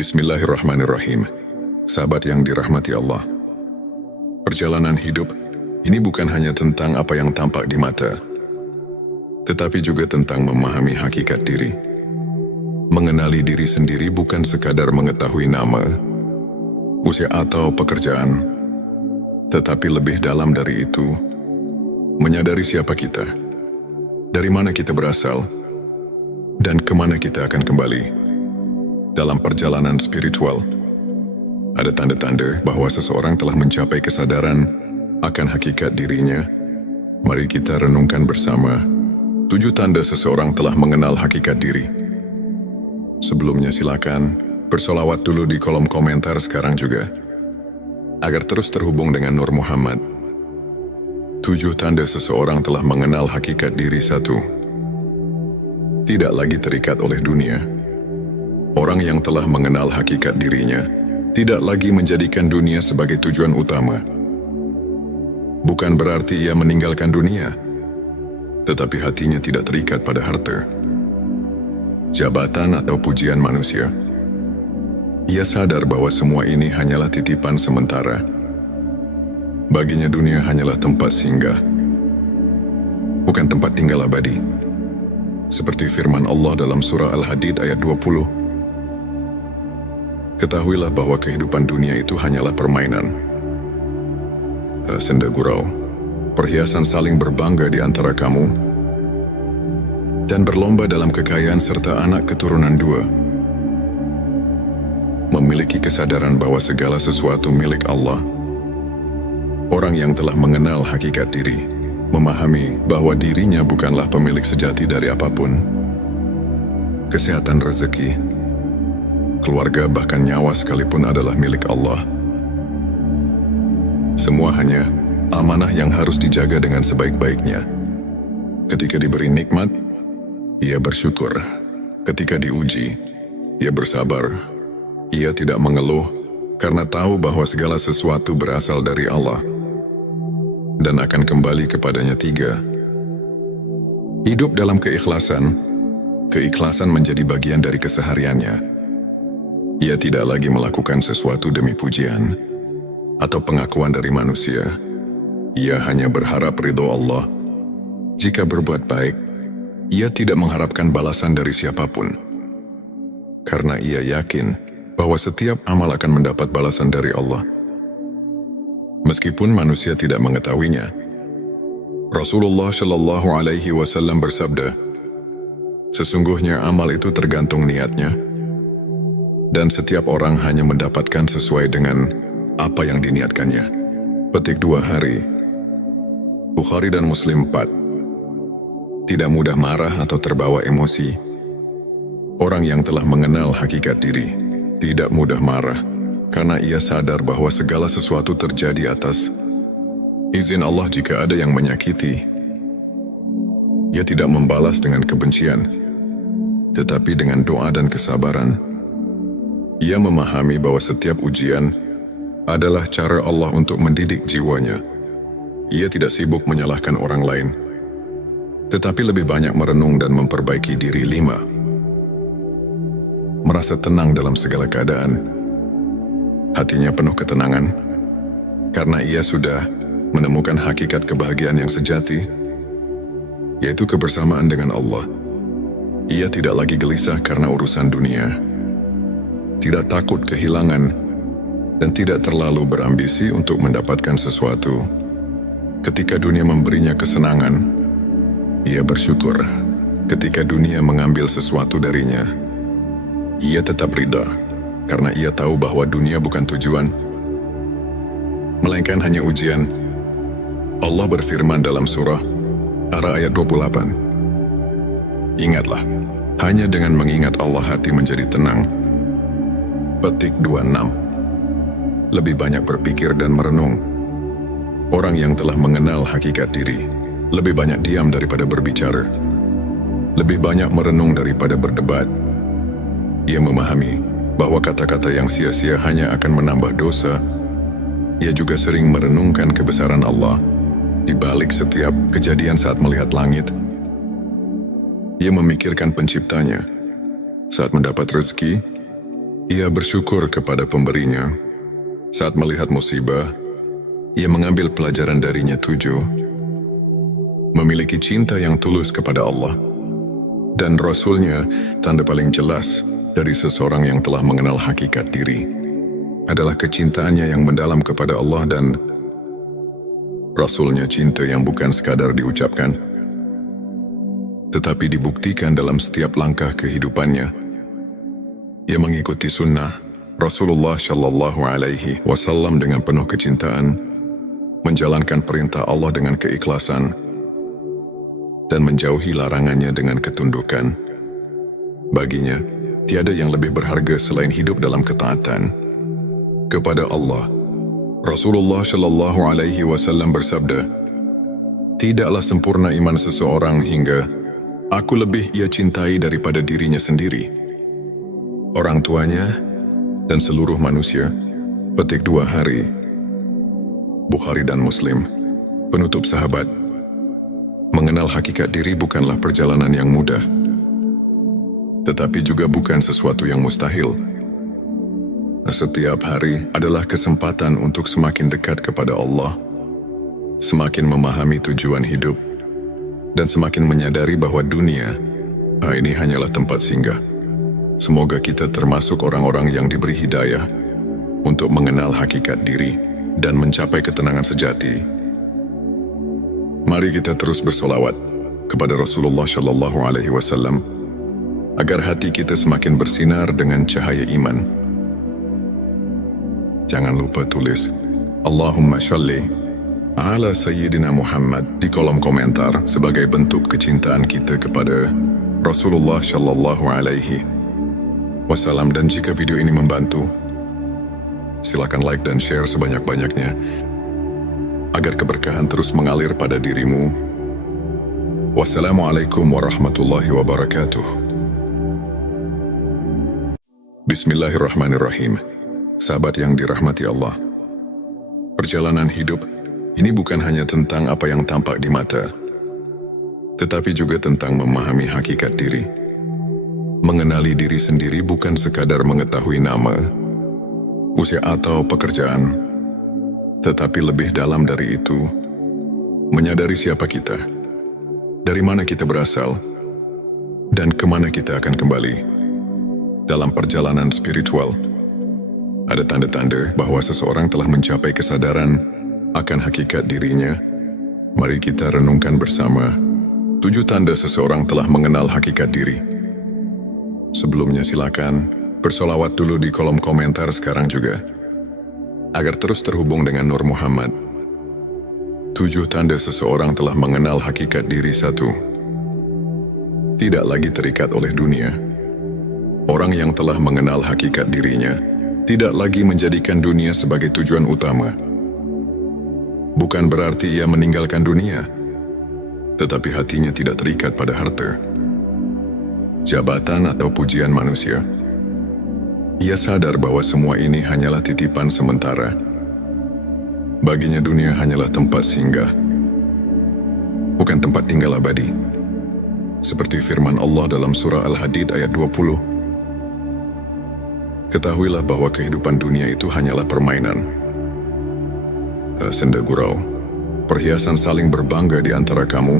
Bismillahirrahmanirrahim. Sahabat yang dirahmati Allah. Perjalanan hidup ini bukan hanya tentang apa yang tampak di mata, tetapi juga tentang memahami hakikat diri. Mengenali diri sendiri bukan sekadar mengetahui nama, usia atau pekerjaan, tetapi lebih dalam dari itu, menyadari siapa kita, dari mana kita berasal, dan kemana kita akan kembali. Dalam perjalanan spiritual, ada tanda-tanda bahwa seseorang telah mencapai kesadaran akan hakikat dirinya. Mari kita renungkan bersama 7 tanda seseorang telah mengenal hakikat diri. Sebelumnya silakan bersolawat dulu di kolom komentar sekarang juga, agar terus terhubung dengan Nur Muhammad. 7 tanda seseorang telah mengenal hakikat diri. 1. Tidak lagi terikat oleh dunia. Orang yang telah mengenal hakikat dirinya tidak lagi menjadikan dunia sebagai tujuan utama. Bukan berarti ia meninggalkan dunia, tetapi hatinya tidak terikat pada harta, jabatan atau pujian manusia. Ia sadar bahwa semua ini hanyalah titipan sementara. Baginya dunia hanyalah tempat singgah, bukan tempat tinggal abadi. Seperti firman Allah dalam surah Al-Hadid ayat 20. Ketahuilah bahwa kehidupan dunia itu hanyalah permainan, senda gurau, perhiasan saling berbangga di antara kamu, dan berlomba dalam kekayaan serta anak keturunan 2. Memiliki kesadaran bahwa segala sesuatu milik Allah. Orang yang telah mengenal hakikat diri, memahami bahwa dirinya bukanlah pemilik sejati dari apapun. Kesehatan, rezeki, keluarga, bahkan nyawa sekalipun adalah milik Allah. Semua hanya amanah yang harus dijaga dengan sebaik-baiknya. Ketika diberi nikmat, ia bersyukur. Ketika diuji, ia bersabar. Ia tidak mengeluh karena tahu bahwa segala sesuatu berasal dari Allah dan akan kembali kepadanya. 3. Hidup dalam keikhlasan. Keikhlasan menjadi bagian dari kesehariannya. Ia tidak lagi melakukan sesuatu demi pujian atau pengakuan dari manusia. Ia hanya berharap ridho Allah. Jika berbuat baik, ia tidak mengharapkan balasan dari siapapun. Karena ia yakin bahwa setiap amal akan mendapat balasan dari Allah, meskipun manusia tidak mengetahuinya. Rasulullah Shallallahu Alaihi Wasallam bersabda, sesungguhnya amal itu tergantung niatnya, dan setiap orang hanya mendapatkan sesuai dengan apa yang diniatkannya. Petik 2 hari. Bukhari dan Muslim 4. Tidak mudah marah atau terbawa emosi. Orang yang telah mengenal hakikat diri tidak mudah marah, karena ia sadar bahwa segala sesuatu terjadi atas izin Allah. Jika ada yang menyakiti, ia tidak membalas dengan kebencian, tetapi dengan doa dan kesabaran. Ia memahami bahwa setiap ujian adalah cara Allah untuk mendidik jiwanya. Ia tidak sibuk menyalahkan orang lain, tetapi lebih banyak merenung dan memperbaiki diri. 5. Merasa tenang dalam segala keadaan. Hatinya penuh ketenangan, karena ia sudah menemukan hakikat kebahagiaan yang sejati, yaitu kebersamaan dengan Allah. Ia tidak lagi gelisah karena urusan dunia, tidak takut kehilangan, dan tidak terlalu berambisi untuk mendapatkan sesuatu. Ketika dunia memberinya kesenangan, ia bersyukur. Ketika dunia mengambil sesuatu darinya, ia tetap ridha, karena ia tahu bahwa dunia bukan tujuan, melainkan hanya ujian. Allah berfirman dalam surah Ar-Ra'd ayat 28. Ingatlah, hanya dengan mengingat Allah hati menjadi tenang. Petik 26. Lebih banyak berpikir dan merenung. Orang yang telah mengenal hakikat diri lebih banyak diam daripada berbicara, lebih banyak merenung daripada berdebat. Ia memahami bahwa kata-kata yang sia-sia hanya akan menambah dosa. Ia juga sering merenungkan kebesaran Allah di balik setiap kejadian. Saat melihat langit, ia memikirkan penciptanya. Saat mendapat rezeki, Ia bersyukur kepada pemberinya. Saat melihat musibah, ia mengambil pelajaran darinya. 7. Memiliki cinta yang tulus kepada Allah dan Rasul-Nya. Tanda paling jelas dari seseorang yang telah mengenal hakikat diri adalah kecintaannya yang mendalam kepada Allah dan Rasul-Nya. Cinta yang bukan sekadar diucapkan, tetapi dibuktikan dalam setiap langkah kehidupannya. Ia mengikuti sunnah Rasulullah Shallallahu Alaihi Wasallam dengan penuh kecintaan, menjalankan perintah Allah dengan keikhlasan, dan menjauhi larangannya dengan ketundukan. Baginya, tiada yang lebih berharga selain hidup dalam ketaatan kepada Allah. Rasulullah Shallallahu Alaihi Wasallam bersabda, "Tidaklah sempurna iman seseorang hingga aku lebih ia cintai daripada dirinya sendiri, orang tuanya, dan seluruh manusia." Petik 2 hari. Bukhari dan Muslim. Penutup sahabat, mengenal hakikat diri bukanlah perjalanan yang mudah, tetapi juga bukan sesuatu yang mustahil. Setiap hari adalah kesempatan untuk semakin dekat kepada Allah, semakin memahami tujuan hidup, dan semakin menyadari bahwa dunia ini hanyalah tempat singgah. Semoga kita termasuk orang-orang yang diberi hidayah untuk mengenal hakikat diri dan mencapai ketenangan sejati. Mari kita terus bersolawat kepada Rasulullah Shallallahu Alaihi Wasallam agar hati kita semakin bersinar dengan cahaya iman. Jangan lupa tulis Allahumma sholli ala Sayyidina Muhammad di kolom komentar sebagai bentuk kecintaan kita kepada Rasulullah Shallallahu Alaihi Wasallam. Dan jika video ini membantu, silakan like dan share sebanyak-banyaknya agar keberkahan terus mengalir pada dirimu. Wassalamualaikum warahmatullahi wabarakatuh. Bismillahirrahmanirrahim. Sahabat yang dirahmati Allah, perjalanan hidup ini bukan hanya tentang apa yang tampak di mata, tetapi juga tentang memahami hakikat diri. Mengenali diri sendiri bukan sekadar mengetahui nama, usia atau pekerjaan, tetapi lebih dalam dari itu, menyadari siapa kita, dari mana kita berasal, dan kemana kita akan kembali. Dalam perjalanan spiritual, ada tanda-tanda bahwa seseorang telah mencapai kesadaran akan hakikat dirinya. Mari kita renungkan bersama 7 tanda seseorang telah mengenal hakikat diri. Sebelumnya silakan bersolawat dulu di kolom komentar sekarang juga, agar terus terhubung dengan Nur Muhammad. 7 tanda seseorang telah mengenal hakikat diri. 1. Tidak lagi terikat oleh dunia. Orang yang telah mengenal hakikat dirinya tidak lagi menjadikan dunia sebagai tujuan utama. Bukan berarti ia meninggalkan dunia, tetapi hatinya tidak terikat pada harta, jabatan atau pujian manusia. Ia sadar bahwa semua ini hanyalah titipan sementara. Baginya dunia hanyalah tempat singgah, bukan tempat tinggal abadi. Seperti firman Allah dalam surah Al-Hadid ayat 20. Ketahuilah bahwa kehidupan dunia itu hanyalah permainan, senda gurau, perhiasan saling berbangga di antara kamu,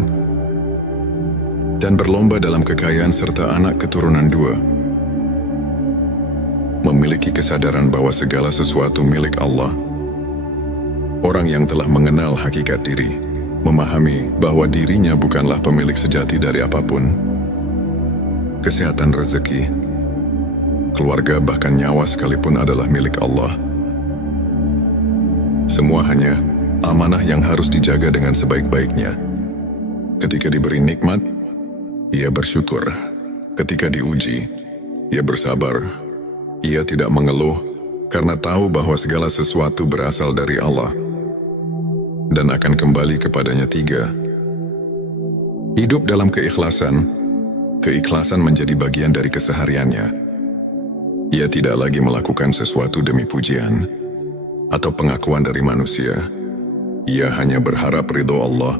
dan berlomba dalam kekayaan serta anak keturunan 2. Memiliki kesadaran bahwa segala sesuatu milik Allah. Orang yang telah mengenal hakikat diri, memahami bahwa dirinya bukanlah pemilik sejati dari apapun. Kesehatan, rezeki, keluarga, bahkan nyawa sekalipun adalah milik Allah. Semua hanya amanah yang harus dijaga dengan sebaik-baiknya. Ketika diberi nikmat, ia bersyukur. Ketika diuji, ia bersabar. Ia tidak mengeluh karena tahu bahwa segala sesuatu berasal dari Allah dan akan kembali kepadanya. 3. Hidup dalam keikhlasan. Keikhlasan menjadi bagian dari kesehariannya. Ia tidak lagi melakukan sesuatu demi pujian atau pengakuan dari manusia. Ia hanya berharap ridho Allah.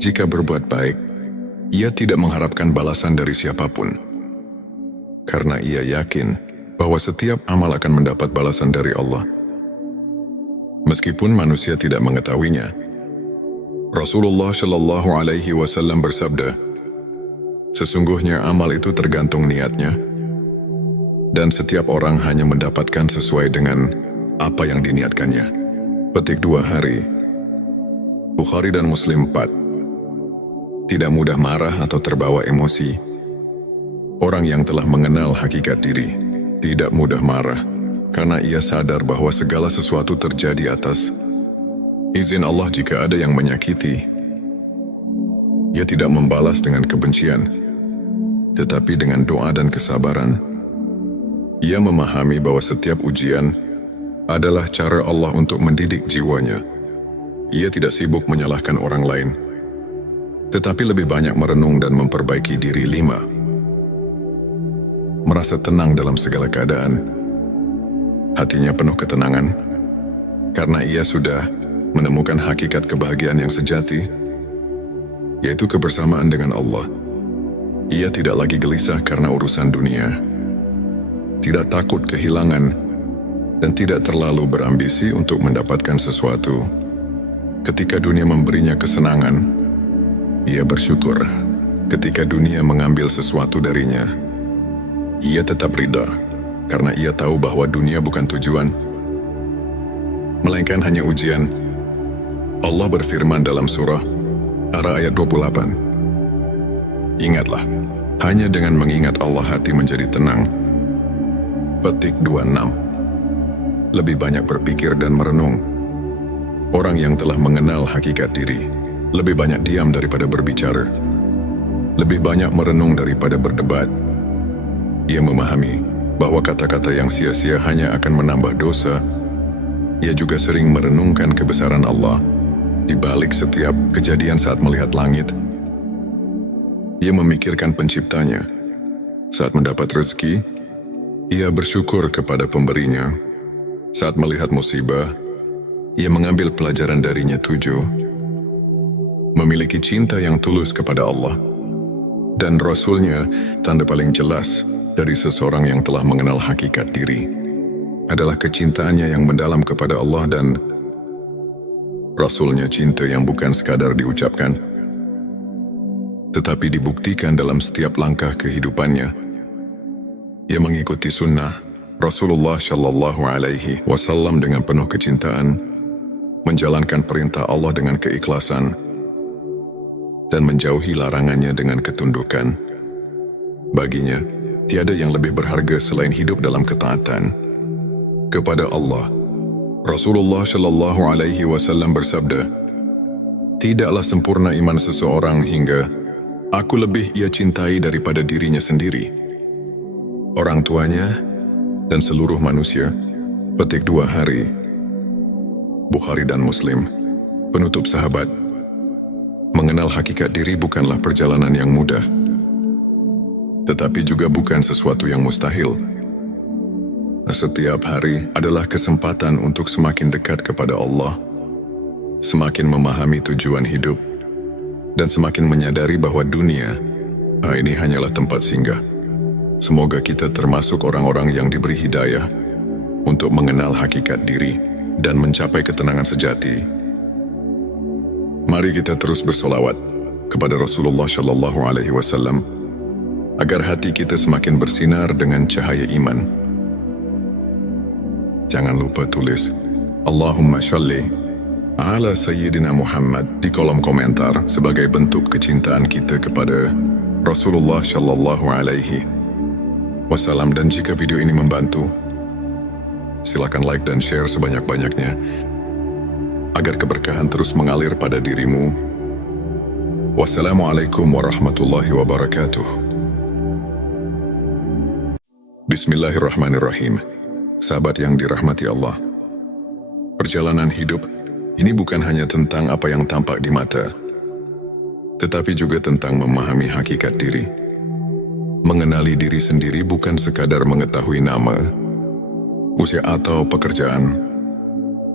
Jika berbuat baik, ia tidak mengharapkan balasan dari siapapun. Karena ia yakin bahwa setiap amal akan mendapat balasan dari Allah. Meskipun manusia tidak mengetahuinya, Rasulullah Shallallahu Alaihi Wasallam bersabda, sesungguhnya amal itu tergantung niatnya, dan setiap orang hanya mendapatkan sesuai dengan apa yang diniatkannya. Petik 2 hari. Bukhari dan Muslim 4. Tidak mudah marah atau terbawa emosi. Orang yang telah mengenal hakikat diri tidak mudah marah, karena ia sadar bahwa segala sesuatu terjadi atas izin Allah. Jika ada yang menyakiti, ia tidak membalas dengan kebencian, tetapi dengan doa dan kesabaran. Ia memahami bahwa setiap ujian adalah cara Allah untuk mendidik jiwanya. Ia tidak sibuk menyalahkan orang lain, tetapi lebih banyak merenung dan memperbaiki diri. 5. Merasa tenang dalam segala keadaan. Hatinya penuh ketenangan, karena ia sudah menemukan hakikat kebahagiaan yang sejati, yaitu kebersamaan dengan Allah. Ia tidak lagi gelisah karena urusan dunia, tidak takut kehilangan, dan tidak terlalu berambisi untuk mendapatkan sesuatu. Ketika dunia memberinya kesenangan, ia bersyukur. Ketika dunia mengambil sesuatu darinya, ia tetap ridha, karena ia tahu bahwa dunia bukan tujuan, melainkan hanya ujian. Allah berfirman dalam surah Ar-Ra'd ayat 28. Ingatlah, hanya dengan mengingat Allah hati menjadi tenang. Petik 26. Lebih banyak berpikir dan merenung. Orang yang telah mengenal hakikat diri lebih banyak diam daripada berbicara, lebih banyak merenung daripada berdebat. Ia memahami bahwa kata-kata yang sia-sia hanya akan menambah dosa. Ia juga sering merenungkan kebesaran Allah di balik setiap kejadian. Saat melihat langit, ia memikirkan penciptanya. Saat mendapat rezeki, ia bersyukur kepada pemberinya. Saat melihat musibah, ia mengambil pelajaran darinya. 7. Memiliki cinta yang tulus kepada Allah dan Rasul-Nya. Tanda paling jelas dari seseorang yang telah mengenal hakikat diri adalah kecintaannya yang mendalam kepada Allah dan Rasul-Nya. Cinta yang bukan sekadar diucapkan, tetapi dibuktikan dalam setiap langkah kehidupannya. Ia mengikuti sunnah Rasulullah Shallallahu Alaihi Wasallam dengan penuh kecintaan, menjalankan perintah Allah dengan keikhlasan, dan menjauhi larangannya dengan ketundukan. Baginya, tiada yang lebih berharga selain hidup dalam ketaatan kepada Allah. Rasulullah Shallallahu Alaihi Wasallam bersabda, tidaklah sempurna iman seseorang hingga aku lebih ia cintai daripada dirinya sendiri, orang tuanya, dan seluruh manusia. Petik 2 hari. Bukhari dan Muslim. Penutup sahabat, mengenal hakikat diri bukanlah perjalanan yang mudah, tetapi juga bukan sesuatu yang mustahil. Setiap hari adalah kesempatan untuk semakin dekat kepada Allah, semakin memahami tujuan hidup, dan semakin menyadari bahwa dunia ini hanyalah tempat singgah. Semoga kita termasuk orang-orang yang diberi hidayah untuk mengenal hakikat diri dan mencapai ketenangan sejati. Mari kita terus bersolawat kepada Rasulullah Shallallahu Alaihi Wasallam agar hati kita semakin bersinar dengan cahaya iman. Jangan lupa tulis Allahumma sholli ala Sayyidina Muhammad di kolom komentar sebagai bentuk kecintaan kita kepada Rasulullah Shallallahu Alaihi Wasallam. Dan jika video ini membantu, silakan like dan share sebanyak-banyaknya agar keberkahan terus mengalir pada dirimu. Wassalamualaikum warahmatullahi wabarakatuh. Bismillahirrahmanirrahim. Sahabat yang dirahmati Allah, perjalanan hidup ini bukan hanya tentang apa yang tampak di mata, tetapi juga tentang memahami hakikat diri. Mengenali diri sendiri bukan sekadar mengetahui nama, usia atau pekerjaan,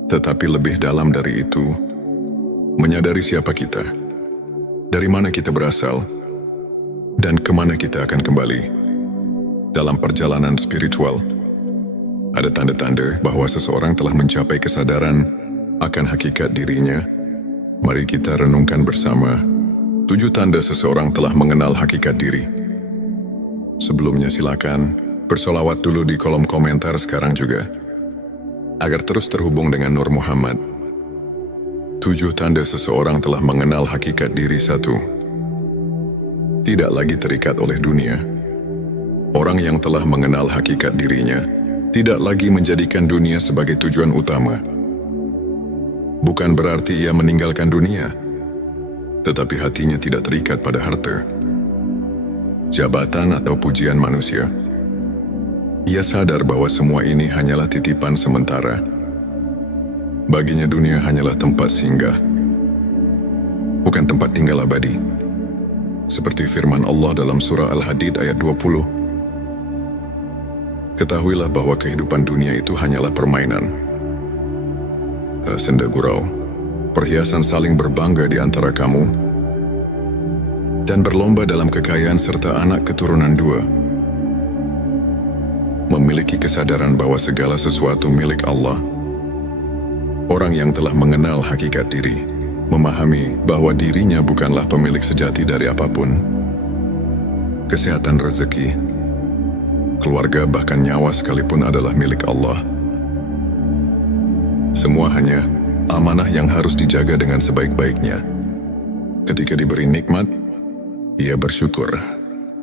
tetapi lebih dalam dari itu, menyadari siapa kita, dari mana kita berasal, dan kemana kita akan kembali. Dalam perjalanan spiritual, Ada tanda-tanda bahwa seseorang telah mencapai kesadaran akan hakikat dirinya. Mari kita renungkan bersama 7 tanda seseorang telah mengenal hakikat diri. Sebelumnya silakan bersolawat dulu di kolom komentar sekarang juga, agar terus terhubung dengan Nur Muhammad. 7 tanda seseorang telah mengenal hakikat diri. 1. Tidak lagi terikat oleh dunia. Orang yang telah mengenal hakikat dirinya tidak lagi menjadikan dunia sebagai tujuan utama. Bukan berarti ia meninggalkan dunia, tetapi hatinya tidak terikat pada harta, jabatan atau pujian manusia. Ia sadar bahwa semua ini hanyalah titipan sementara. Baginya dunia hanyalah tempat singgah, bukan tempat tinggal abadi. Seperti firman Allah dalam surah Al-Hadid ayat 20. Ketahuilah bahwa kehidupan dunia itu hanyalah permainan, senda gurau, perhiasan saling berbangga di antara kamu, dan berlomba dalam kekayaan serta anak keturunan 2. Memiliki kesadaran bahwa segala sesuatu milik Allah. Orang yang telah mengenal hakikat diri memahami bahwa dirinya bukanlah pemilik sejati dari apapun. Kesehatan, rezeki, keluarga, bahkan nyawa sekalipun adalah milik Allah. Semua hanya amanah yang harus dijaga dengan sebaik-baiknya. Ketika diberi nikmat, ia bersyukur.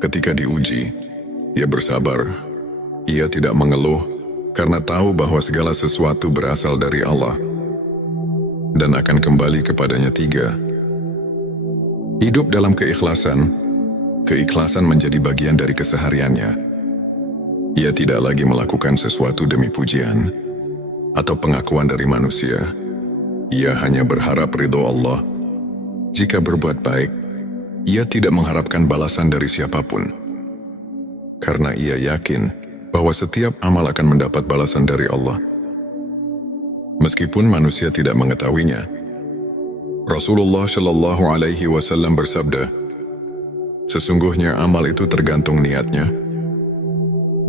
Ketika diuji, ia bersabar. Ia tidak mengeluh karena tahu bahwa segala sesuatu berasal dari Allah dan akan kembali kepadanya. 3. Hidup dalam keikhlasan. Keikhlasan menjadi bagian dari kesehariannya. Ia tidak lagi melakukan sesuatu demi pujian atau pengakuan dari manusia. Ia hanya berharap ridho Allah. Jika berbuat baik, ia tidak mengharapkan balasan dari siapapun, karena ia yakin bahwa setiap amal akan mendapat balasan dari Allah, meskipun manusia tidak mengetahuinya. Rasulullah Shallallahu Alaihi Wasallam bersabda, sesungguhnya amal itu tergantung niatnya,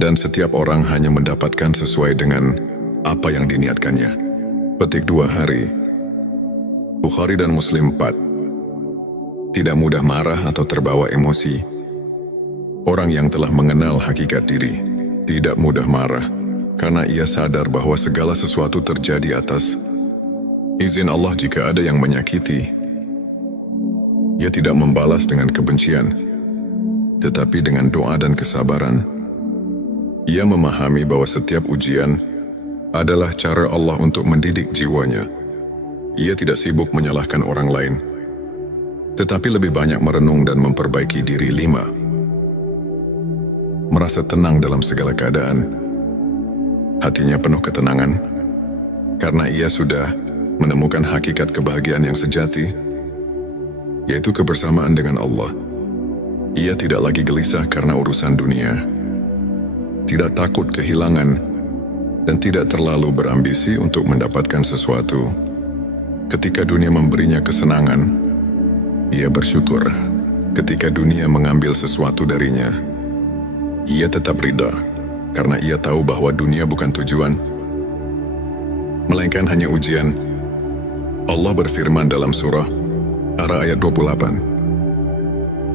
dan setiap orang hanya mendapatkan sesuai dengan apa yang diniatkannya. Petik 2 hari. Bukhari dan Muslim 4. Tidak mudah marah atau terbawa emosi. Orang yang telah mengenal hakikat diri tidak mudah marah, karena ia sadar bahwa segala sesuatu terjadi atas izin Allah. Jika ada yang menyakiti, ia tidak membalas dengan kebencian, tetapi dengan doa dan kesabaran. Ia memahami bahwa setiap ujian adalah cara Allah untuk mendidik jiwanya. Ia tidak sibuk menyalahkan orang lain, tetapi lebih banyak merenung dan memperbaiki diri. 5. Merasa tenang dalam segala keadaan. Hatinya penuh ketenangan, karena ia sudah menemukan hakikat kebahagiaan yang sejati, yaitu kebersamaan dengan Allah. Ia tidak lagi gelisah karena urusan dunia, tidak takut kehilangan, dan tidak terlalu berambisi untuk mendapatkan sesuatu. Ketika dunia memberinya kesenangan, ia bersyukur. Ketika dunia mengambil sesuatu darinya, ia tetap ridha, karena ia tahu bahwa dunia bukan tujuan, melainkan hanya ujian. Allah berfirman dalam surah Ar-Ra'd ayat 28.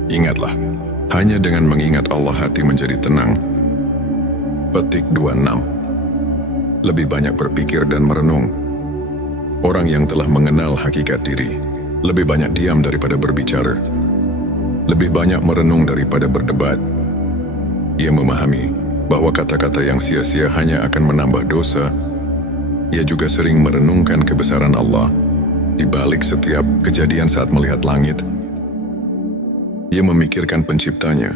Ingatlah, hanya dengan mengingat Allah hati menjadi tenang. Petik 26. Lebih banyak berpikir dan merenung. Orang yang telah mengenal hakikat diri lebih banyak diam daripada berbicara, lebih banyak merenung daripada berdebat. Ia memahami bahwa kata-kata yang sia-sia hanya akan menambah dosa. Ia juga sering merenungkan kebesaran Allah di balik setiap kejadian. Saat melihat langit, ia memikirkan penciptanya.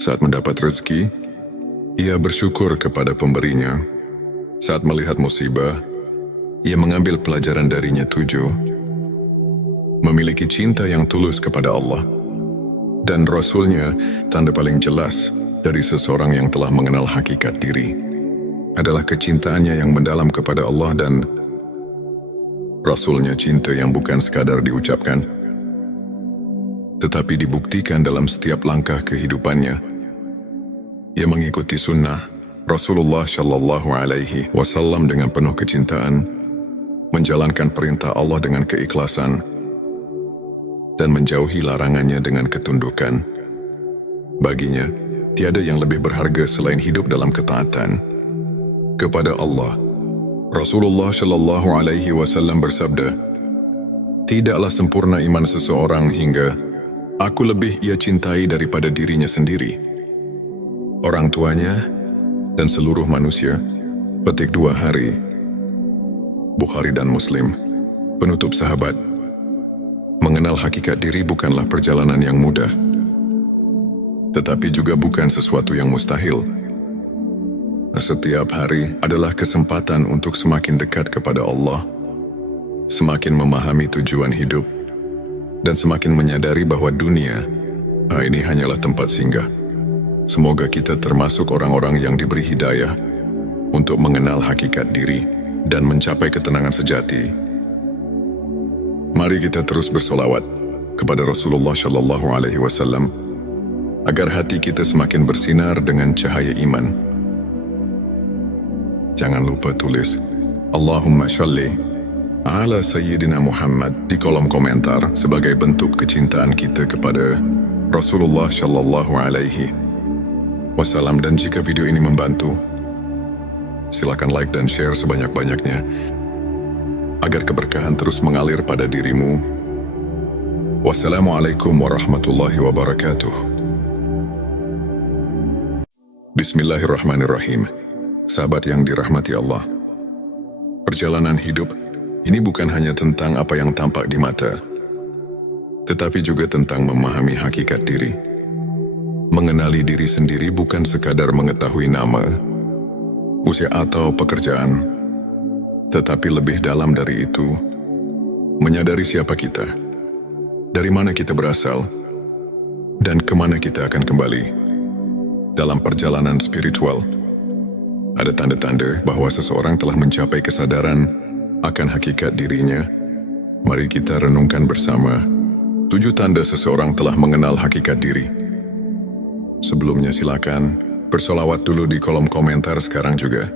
Saat mendapat rezeki, ia bersyukur kepada pemberinya. Saat melihat musibah, ia mengambil pelajaran darinya. 7. Memiliki cinta yang tulus kepada Allah dan Rasul-Nya. Tanda paling jelas dari seseorang yang telah mengenal hakikat diri adalah kecintaannya yang mendalam kepada Allah dan Rasul-Nya. Cinta yang bukan sekadar diucapkan, tetapi dibuktikan dalam setiap langkah kehidupannya. Ia mengikuti sunnah, Rasulullah Shallallahu Alaihi Wasallam dengan penuh kecintaan menjalankan perintah Allah dengan keikhlasan dan menjauhi larangannya dengan ketundukan. Baginya, tiada yang lebih berharga selain hidup dalam ketaatan kepada Allah. Rasulullah Shallallahu Alaihi Wasallam bersabda, "Tidaklah sempurna iman seseorang hingga aku lebih ia cintai daripada dirinya sendiri, orang tuanya, dan seluruh manusia." Petik 2 hari. Bukhari dan Muslim. Penutup sahabat, mengenal hakikat diri bukanlah perjalanan yang mudah, tetapi juga bukan sesuatu yang mustahil. Setiap hari adalah kesempatan untuk semakin dekat kepada Allah, semakin memahami tujuan hidup, dan semakin menyadari bahwa dunia ini hanyalah tempat singgah. Semoga kita termasuk orang-orang yang diberi hidayah untuk mengenal hakikat diri dan mencapai ketenangan sejati. Mari kita terus bersolawat kepada Rasulullah Shallallahu Alaihi Wasallam agar hati kita semakin bersinar dengan cahaya iman. Jangan lupa tulis Allahumma sholli ala Sayyidina Muhammad di kolom komentar sebagai bentuk kecintaan kita kepada Rasulullah Shallallahu Alaihi Wasallam. Dan jika video ini membantu, silakan like dan share sebanyak-banyaknya agar keberkahan terus mengalir pada dirimu. Wassalamualaikum warahmatullahi wabarakatuh. Bismillahirrahmanirrahim. Sahabat yang dirahmati Allah, perjalanan hidup ini bukan hanya tentang apa yang tampak di mata, tetapi juga tentang memahami hakikat diri. Mengenali diri sendiri bukan sekadar mengetahui nama, usia atau pekerjaan, tetapi lebih dalam dari itu, menyadari siapa kita, dari mana kita berasal, dan kemana kita akan kembali. Dalam perjalanan spiritual, ada tanda-tanda bahwa seseorang telah mencapai kesadaran akan hakikat dirinya. Mari kita renungkan bersama 7 tanda seseorang telah mengenal hakikat diri. Sebelumnya silakan bersolawat dulu di kolom komentar sekarang juga,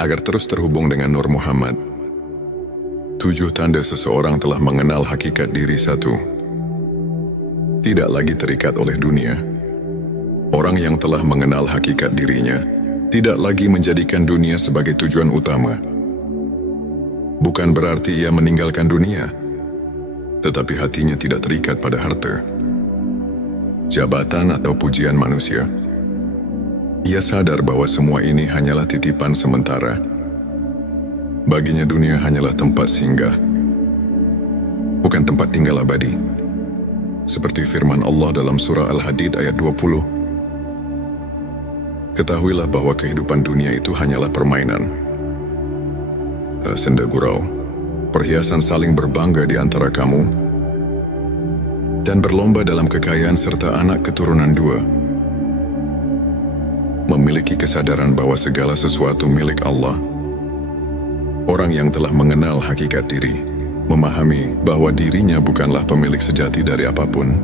agar terus terhubung dengan Nur Muhammad. 7 tanda seseorang telah mengenal hakikat diri. 1. Tidak lagi terikat oleh dunia. Orang yang telah mengenal hakikat dirinya tidak lagi menjadikan dunia sebagai tujuan utama. Bukan berarti ia meninggalkan dunia, tetapi hatinya tidak terikat pada harta, jabatan atau pujian manusia. Ia sadar bahwa semua ini hanyalah titipan sementara. Baginya dunia hanyalah tempat singgah, bukan tempat tinggal abadi. Seperti firman Allah dalam surah Al-Hadid ayat 20. Ketahuilah bahwa kehidupan dunia itu hanyalah permainan, senda gurau, perhiasan saling berbangga di antara kamu, dan berlomba dalam kekayaan serta anak keturunan 2. Memiliki kesadaran bahwa segala sesuatu milik Allah. Orang yang telah mengenal hakikat diri, memahami bahwa dirinya bukanlah pemilik sejati dari apapun.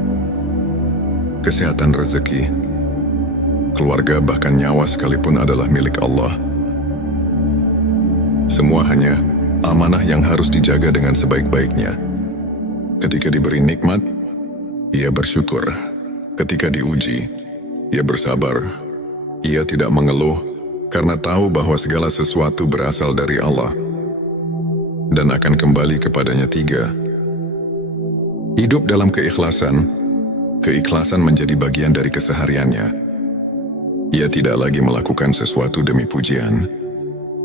Kesehatan, rezeki, keluarga, bahkan nyawa sekalipun adalah milik Allah. Semua hanya amanah yang harus dijaga dengan sebaik-baiknya. Ketika diberi nikmat, ia bersyukur. Ketika diuji, ia bersabar. Ia tidak mengeluh karena tahu bahwa segala sesuatu berasal dari Allah dan akan kembali kepadanya. 3. Hidup dalam keikhlasan. Keikhlasan menjadi bagian dari kesehariannya. Ia tidak lagi melakukan sesuatu demi pujian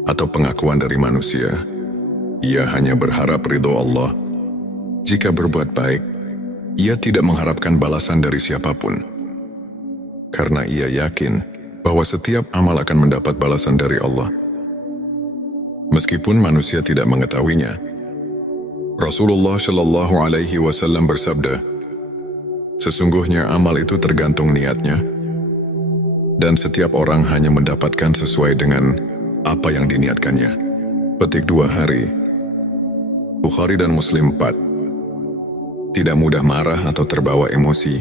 atau pengakuan dari manusia. Ia hanya berharap ridho Allah. Jika berbuat baik, ia tidak mengharapkan balasan dari siapapun, karena ia yakin bahwa setiap amal akan mendapat balasan dari Allah, meskipun manusia tidak mengetahuinya. Rasulullah Shallallahu Alaihi Wasallam bersabda, "Sesungguhnya amal itu tergantung niatnya, dan setiap orang hanya mendapatkan sesuai dengan apa yang diniatkannya." Petik 2 hari. Bukhari dan Muslim. 4. Tidak mudah marah atau terbawa emosi.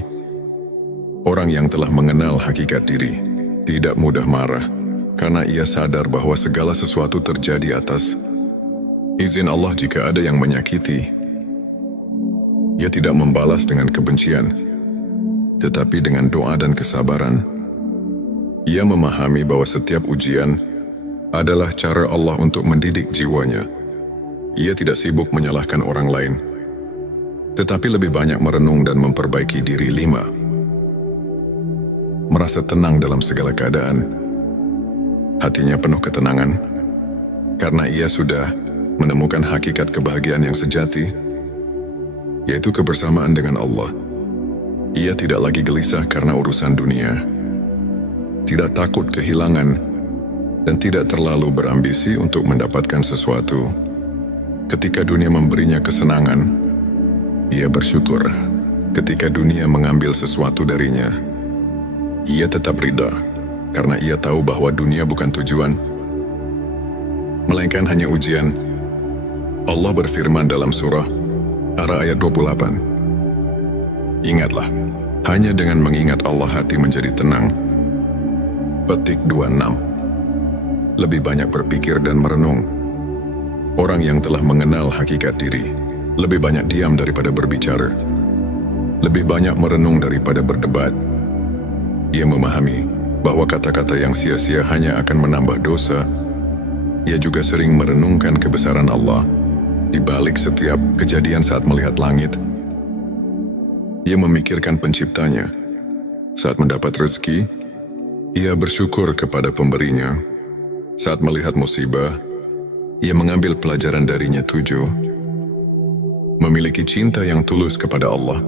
Orang yang telah mengenal hakikat diri tidak mudah marah, karena ia sadar bahwa segala sesuatu terjadi atas izin Allah. Jika ada yang menyakiti, ia tidak membalas dengan kebencian, tetapi dengan doa dan kesabaran. Ia memahami bahwa setiap ujian adalah cara Allah untuk mendidik jiwanya. Ia tidak sibuk menyalahkan orang lain, tetapi lebih banyak merenung dan memperbaiki diri. 5. Merasa tenang dalam segala keadaan. Hatinya penuh ketenangan, karena ia sudah menemukan hakikat kebahagiaan yang sejati, yaitu kebersamaan dengan Allah. Ia tidak lagi gelisah karena urusan dunia, tidak takut kehilangan, dan tidak terlalu berambisi untuk mendapatkan sesuatu. Ketika dunia memberinya kesenangan, ia bersyukur. Ketika dunia mengambil sesuatu darinya, ia tetap ridha, karena ia tahu bahwa dunia bukan tujuan, melainkan hanya ujian. Allah berfirman dalam surah Ar-Ra'd ayat 28. Ingatlah, hanya dengan mengingat Allah hati menjadi tenang. Petik 26. Lebih banyak berpikir dan merenung. Orang yang telah mengenal hakikat diri lebih banyak diam daripada berbicara, lebih banyak merenung daripada berdebat. Ia memahami bahwa kata-kata yang sia-sia hanya akan menambah dosa. Ia juga sering merenungkan kebesaran Allah di balik setiap kejadian. Saat melihat langit, ia memikirkan penciptanya. Saat mendapat rezeki, ia bersyukur kepada pemberinya. Saat melihat musibah, ia mengambil pelajaran darinya. 7. Memiliki cinta yang tulus kepada Allah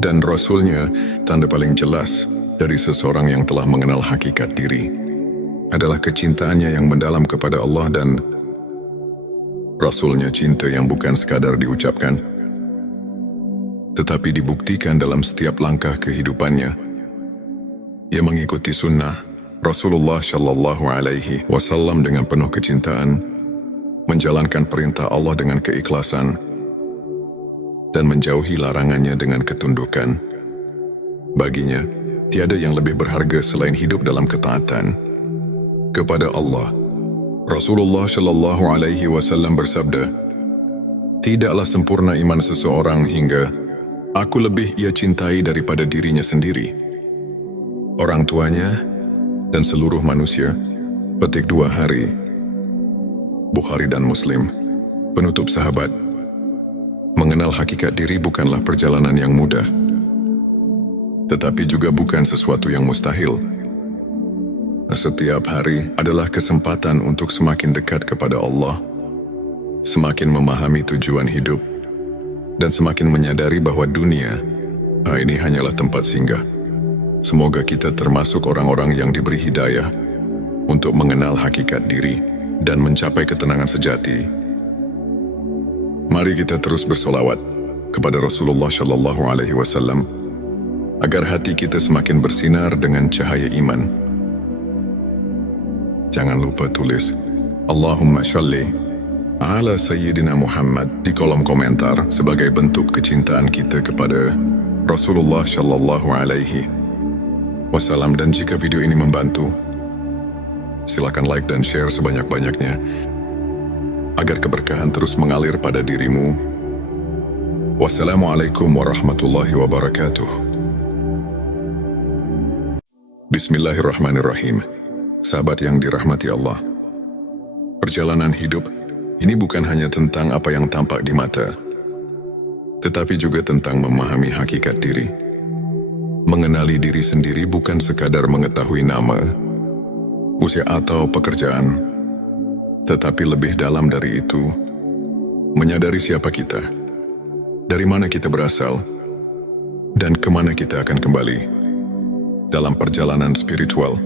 dan Rasul-Nya. Tanda paling jelas dari seseorang yang telah mengenal hakikat diri adalah kecintaannya yang mendalam kepada Allah dan Rasul-Nya. Cinta yang bukan sekadar diucapkan, tetapi dibuktikan dalam setiap langkah kehidupannya. Ia mengikuti sunnah Rasulullah Shallallahu Alaihi Wasallam dengan penuh kecintaan, menjalankan perintah Allah dengan keikhlasan, dan menjauhi larangannya dengan ketundukan. Baginya, tiada yang lebih berharga selain hidup dalam ketaatan kepada Allah. Rasulullah Shallallahu Alaihi Wasallam bersabda, "Tidaklah sempurna iman seseorang hingga aku lebih ia cintai daripada dirinya sendiri, orang tuanya, dan seluruh manusia." Petik 2 hari. Bukhari dan Muslim. Penutup sahabat, mengenal hakikat diri bukanlah perjalanan yang mudah, tetapi juga bukan sesuatu yang mustahil. Setiap hari adalah kesempatan untuk semakin dekat kepada Allah, semakin memahami tujuan hidup, dan semakin menyadari bahwa dunia ini hanyalah tempat singgah. Semoga kita termasuk orang-orang yang diberi hidayah untuk mengenal hakikat diri dan mencapai ketenangan sejati. Mari kita terus bersolawat kepada Rasulullah Shallallahu Alaihi Wasallam agar hati kita semakin bersinar dengan cahaya iman. Jangan lupa tulis Allahumma sholli ala Sayyidina Muhammad di kolom komentar sebagai bentuk kecintaan kita kepada Rasulullah Shallallahu Alaihi Wasallam. Dan jika video ini membantu, silakan like dan share sebanyak-banyaknya agar keberkahan terus mengalir pada dirimu. Wassalamualaikum warahmatullahi wabarakatuh. Bismillahirrahmanirrahim. Sahabat yang dirahmati Allah, perjalanan hidup ini bukan hanya tentang apa yang tampak di mata, tetapi juga tentang memahami hakikat diri. Mengenali diri sendiri bukan sekadar mengetahui nama, usia atau pekerjaan, tetapi lebih dalam dari itu, menyadari siapa kita, dari mana kita berasal, dan kemana kita akan kembali. Dalam perjalanan spiritual,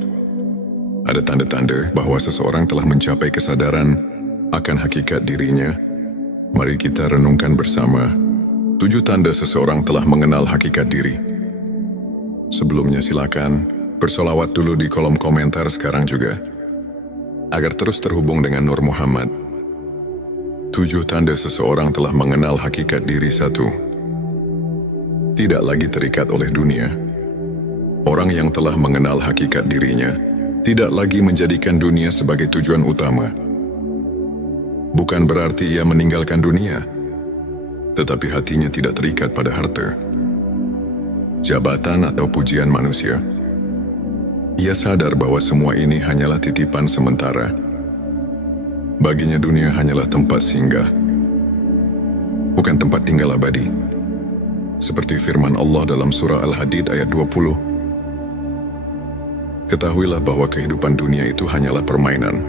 ada tanda-tanda bahwa seseorang telah mencapai kesadaran akan hakikat dirinya. Mari kita renungkan bersama 7 tanda seseorang telah mengenal hakikat diri. Sebelumnya silakan bersolawat dulu di kolom komentar sekarang juga, agar terus terhubung dengan Nur Muhammad. 7 tanda seseorang telah mengenal hakikat diri. 1. Tidak lagi terikat oleh dunia. Orang yang telah mengenal hakikat dirinya tidak lagi menjadikan dunia sebagai tujuan utama. Bukan berarti ia meninggalkan dunia, tetapi hatinya tidak terikat pada harta, jabatan atau pujian manusia. Ia sadar bahwa semua ini hanyalah titipan sementara. Baginya dunia hanyalah tempat singgah, bukan tempat tinggal abadi. Seperti firman Allah dalam surah Al-Hadid ayat 20. Ketahuilah bahwa kehidupan dunia itu hanyalah permainan,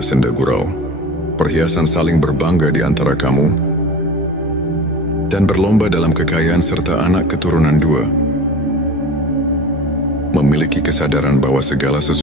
senda gurau, perhiasan saling berbangga di antara kamu, dan berlomba dalam kekayaan serta anak keturunan dua. Memiliki kesadaran bahwa segala sesuatu